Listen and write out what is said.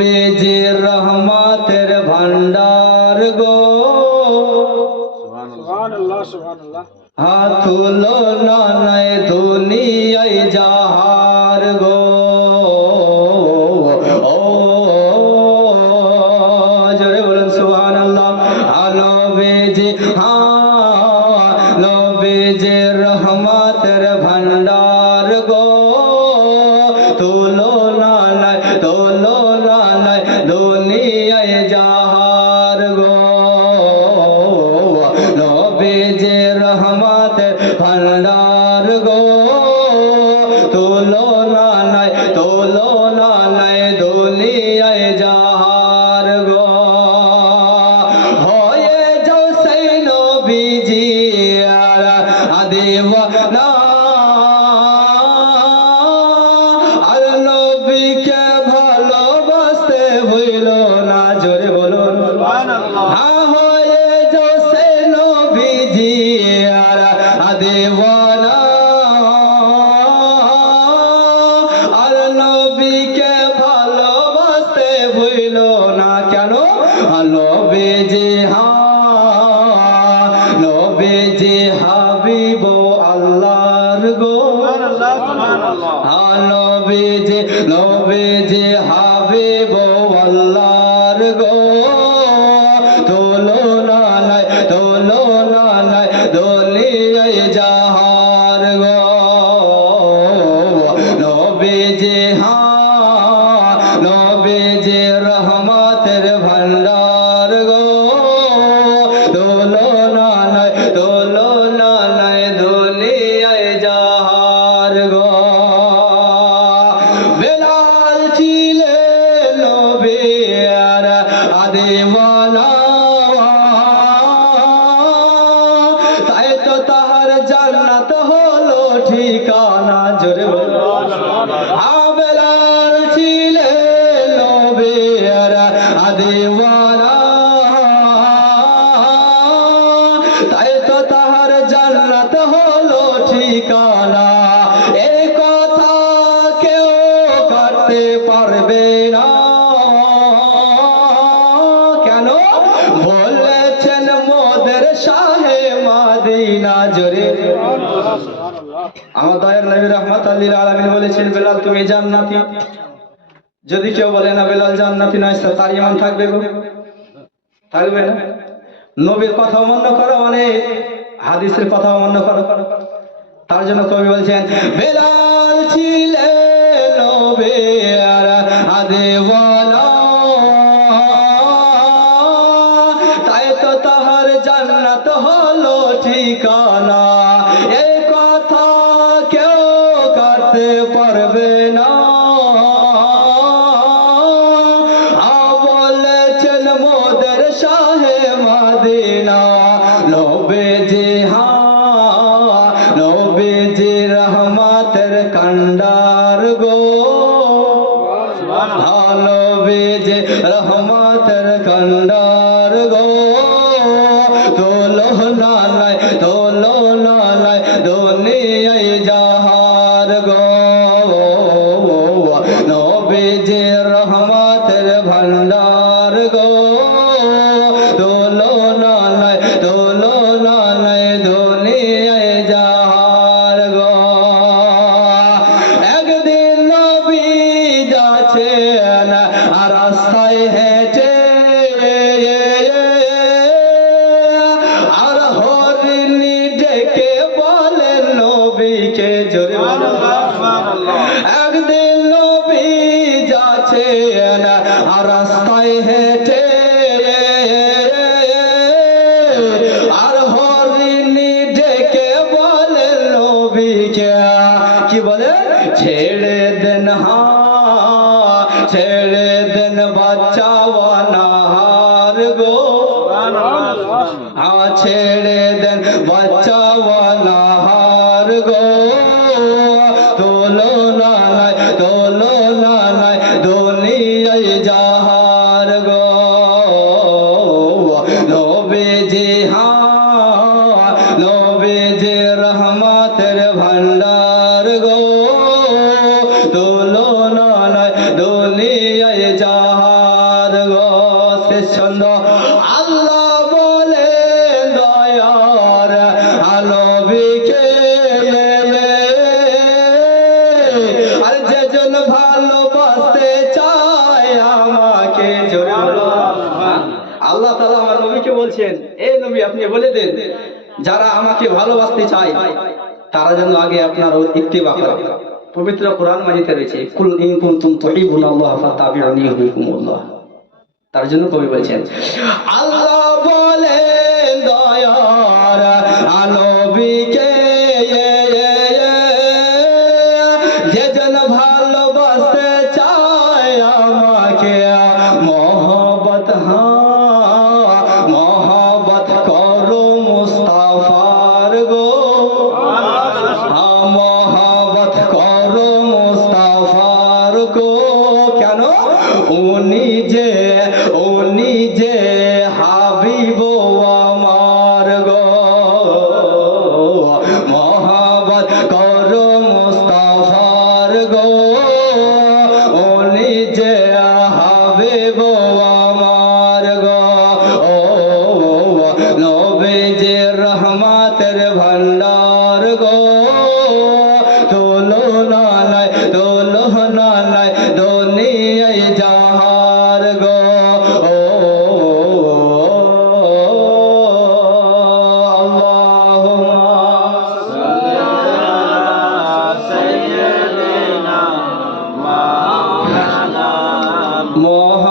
নবীজি রহমতের ভান্ডার গো। হাতুলো নাই ভান্ডার গো। তুলো নাই তুলো নাই দুনিয়ায় যাহার গো। হয়ে যাও সেই নবীজি, আর আদিওয়ানা আর নবীজি হ্যাঁ যে হাবিব আল্লাহর গো। লবে যে লবে নবীজি ঠিকানা জোরে বলো। আবেলাল ছিলেন নবীর আদিওয়ানা তাই তো তাহার জান্নাত হলো ঠিকানা। এই কথা কেউ করতে পারবে না। কেন? বলেছেন মোদের শাহে মাদিনা জোরে। আমার নবী রহমত বলেছেন, বেলাল তুমি জান্নাতি। যদি কেউ বলে না বেলাল জান্নাতি নয় তার ইমান থাকবে থাকবে না। নবীর কথা অমান্য করো, অনেক হাদিসের কথা অমান্য করো। তার জন্য কবি বলছেন, বেলাল ছিলেন ভালোবেজে রহমতের কন্ডার ছেড়ে দেন বাচ্চা বানাহার গো। তোলো নালাই তোলো নালাই দুনিয়ায় যাহার গো। নবে যে হা নবে যে রহমতের ভান্ডার গো। তোলো নালাই দুনিয়ায় যাহার বলছেন, এ নবী, আপনি বলে দেন, যারা আমাকে ভালোবাসতে চায়, তারা যেন আগে আপনার ইত্তেবা করে। পবিত্র কোরআন মাজিতে রয়েছে, কুল ইন কুনতুম ফাতাবিউনি ফাত্তাবিউনি ইউহিবকুমুল্লাহ। তার জন্য কবি বলছেন, আল্লাহ 我。